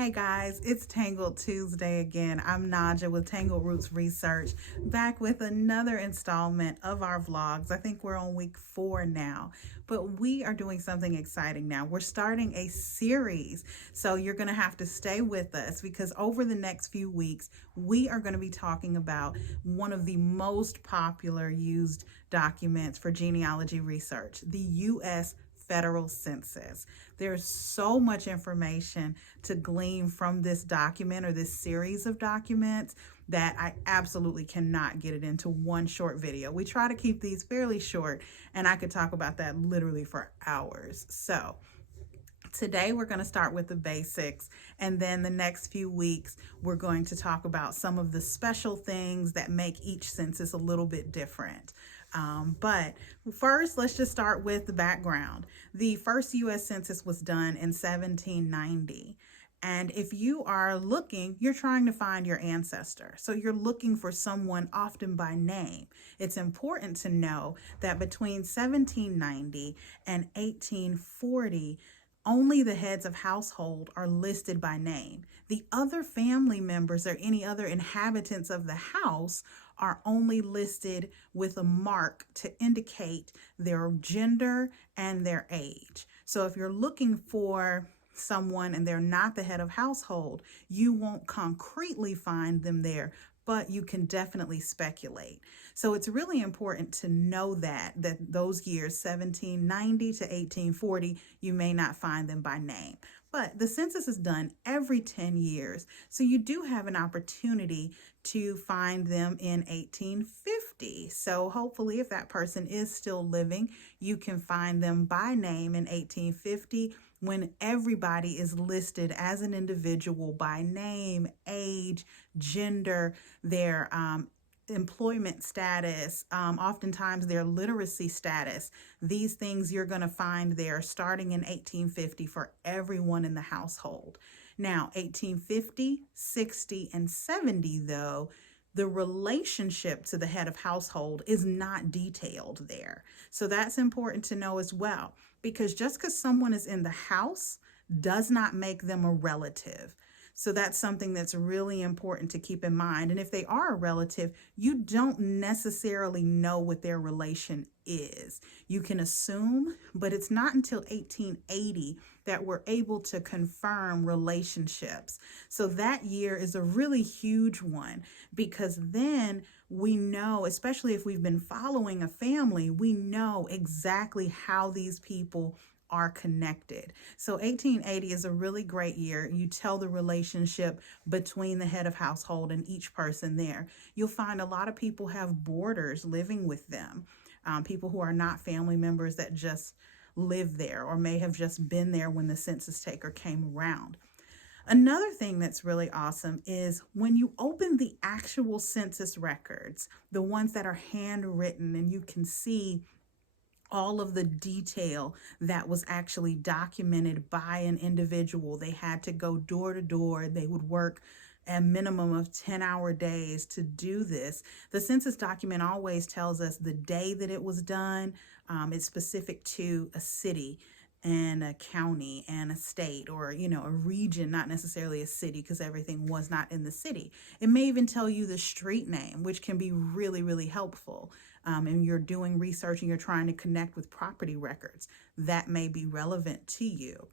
Hey guys, it's Tangled Tuesday again. I'm Naja with Tangled Roots Research, back with another installment of our vlogs. I think we're on week 4 now, but we are doing something exciting now. We're starting a series, so you're going to have to stay with us because over the next few weeks, we are going to be talking about one of the most popular used documents for genealogy research, the US Federal Census. There's so much information to glean from this document or this series of documents that I absolutely cannot get it into one short video. We try to keep these fairly short, and I could talk about that literally for hours. So today we're going to start with the basics, and then the next few weeks we're going to talk about some of the special things that make each census a little bit different. But first, let's just start with the background. The first U.S. Census was done in 1790. And if you are looking, you're trying to find your ancestor. So you're looking for someone often by name. It's important to know that between 1790 and 1840, only the heads of household are listed by name. The other family members or any other inhabitants of the house are only listed with a mark to indicate their gender and their age. So if you're looking for someone and they're not the head of household, you won't concretely find them there, but you can definitely speculate. So it's really important to know that those years, 1790 to 1840, you may not find them by name. But the census is done every 10 years, so you do have an opportunity to find them in 1850. So hopefully if that person is still living, you can find them by name in 1850 when everybody is listed as an individual by name, age, gender, their employment status, oftentimes their literacy status. These things you're going to find there starting in 1850 for everyone in the household. Now, 1850, 60, and 70, though, the relationship to the head of household is not detailed there. So that's important to know as well, because just because someone is in the house does not make them a relative. So that's something that's really important to keep in mind. And if they are a relative, you don't necessarily know what their relation is. You can assume, but it's not until 1880 that we're able to confirm relationships. So that year is a really huge one, because then we know, especially if we've been following a family, we know exactly how these people are connected. So 1880 is a really great year. You tell the relationship between the head of household and each person there. You'll find a lot of people have boarders living with them, people who are not family members that just live there or may have just been there when the census taker came around. Another thing that's really awesome is when you open the actual census records, the ones that are handwritten, and you can see all of the detail that was actually documented by an individual. They had to go door to door. They would work a minimum of 10-hour days to do this. The census document always tells us the day that it was done. It's specific to a city and a county and a state, or a region, not necessarily a city, because everything was not in the city. It may even tell you the street name, which can be really, really helpful. And you're doing research and you're trying to connect with property records, that may be relevant to you.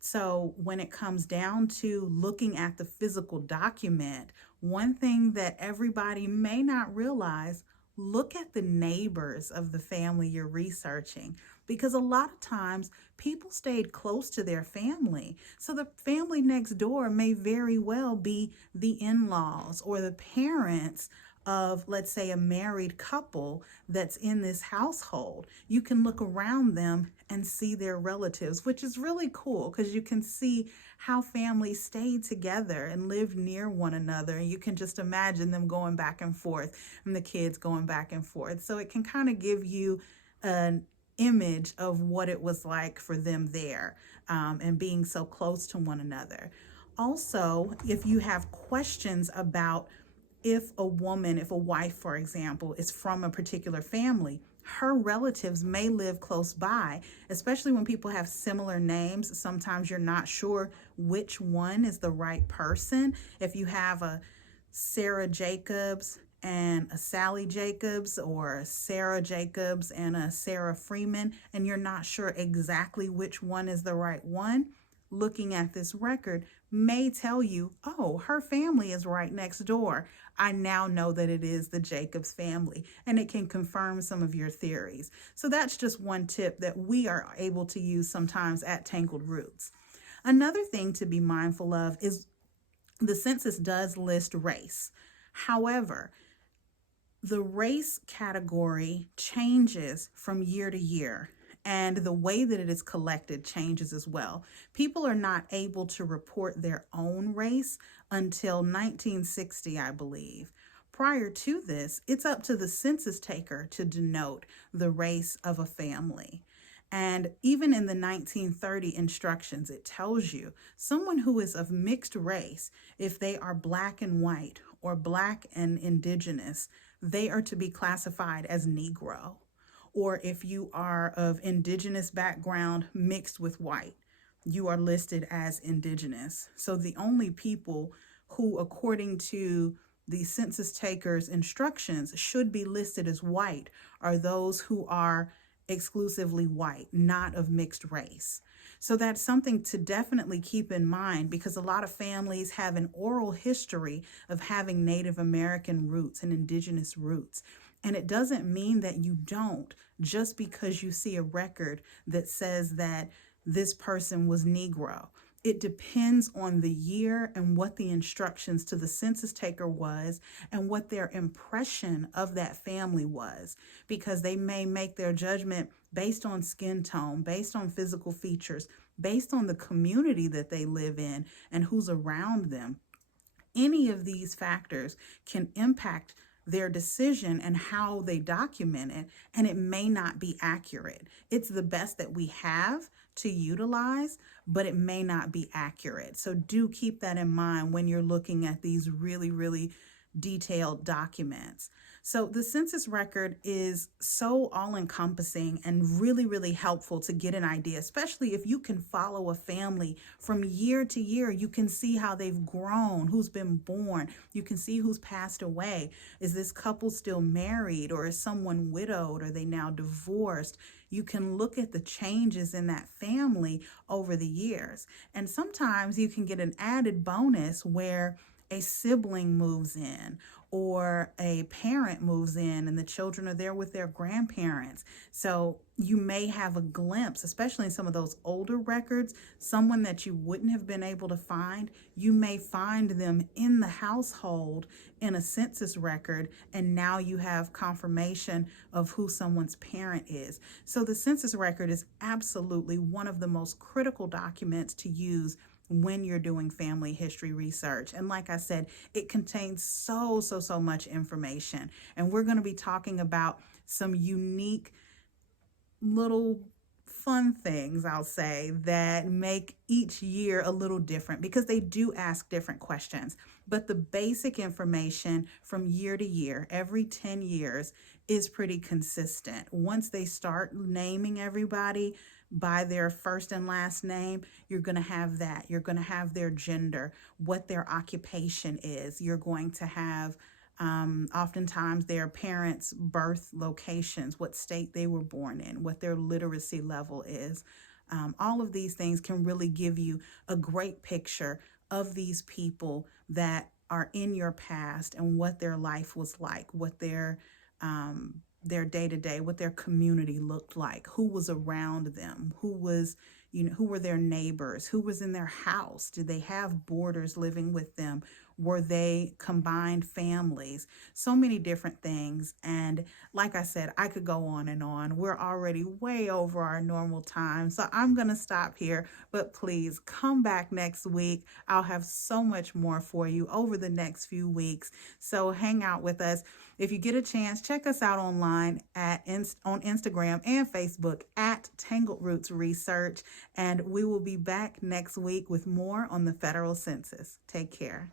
So when it comes down to looking at the physical document, one thing that everybody may not realize, look at the neighbors of the family you're researching, because a lot of times people stayed close to their family. So the family next door may very well be the in-laws or the parents of, let's say, a married couple that's in this household. You can look around them and see their relatives, which is really cool because you can see how families stayed together and lived near one another. And you can just imagine them going back and forth and the kids going back and forth. So it can kind of give you an image of what it was like for them there, and being so close to one another. Also, if you have questions about if a wife, for example, is from a particular family, her relatives may live close by, especially when people have similar names. Sometimes you're not sure which one is the right person. If you have a Sarah Jacobs and a Sally Jacobs, or a Sarah Jacobs and a Sarah Freeman, and you're not sure exactly which one is the right one, looking at this record may tell you, oh, her family is right next door. I now know that it is the Jacobs family, and it can confirm some of your theories. So that's just one tip that we are able to use sometimes at Tangled Roots. Another thing to be mindful of is the census does list race. However, the race category changes from year to year, and the way that it is collected changes as well. People are not able to report their own race until 1960, I believe. Prior to this, it's up to the census taker to denote the race of a family. And even in the 1930 instructions, it tells you someone who is of mixed race, if they are black and white or black and indigenous, they are to be classified as Negro. Or if you are of indigenous background mixed with white, you are listed as indigenous. So the only people who, according to the census taker's instructions, should be listed as white are those who are exclusively white, not of mixed race. So that's something to definitely keep in mind, because a lot of families have an oral history of having Native American roots and indigenous roots. And it doesn't mean that you don't just because you see a record that says that this person was Negro. It depends on the year and what the instructions to the census taker was and what their impression of that family was, because they may make their judgment based on skin tone, based on physical features, based on the community that they live in and who's around them. Any of these factors can impact their decision and how they document it, and it may not be accurate. It's the best that we have to utilize, but it may not be accurate. So do keep that in mind when you're looking at these really, really detailed documents. So the census record is so all-encompassing and really, really helpful to get an idea, especially if you can follow a family from year to year. You can see how they've grown, who's been born. You can see who's passed away. Is this couple still married, or is someone widowed? Are they now divorced? You can look at the changes in that family over the years. And sometimes you can get an added bonus where a sibling moves in, or a parent moves in and the children are there with their grandparents. So you may have a glimpse, especially in some of those older records, someone that you wouldn't have been able to find. You may find them in the household in a census record, and now you have confirmation of who someone's parent is. So the census record is absolutely one of the most critical documents to use when you're doing family history research. And like I said, it contains so much information. And we're going to be talking about some unique little fun things, I'll say, that make each year a little different, because they do ask different questions. But the basic information from year to year, every 10 years, is pretty consistent. Once they start naming everybody by their first and last name, you're going to have that. You're going to have their gender, what their occupation is. You're going to have oftentimes their parents' birth locations, what state they were born in, what their literacy level is. All of these things can really give you a great picture of these people that are in your past and what their life was like, what their day-to-day, what their community looked like, who was around them, who were their neighbors, who was in their house, did they have boarders living with them, were they combined families, so many different things. And like I said, I could go on and on. We're already way over our normal time, so I'm going to stop here, but please come back next week. I'll have so much more for you over the next few weeks, so hang out with us. If you get a chance, check us out online on Instagram and Facebook at Tangled Roots Research, and we will be back next week with more on the federal census. Take care.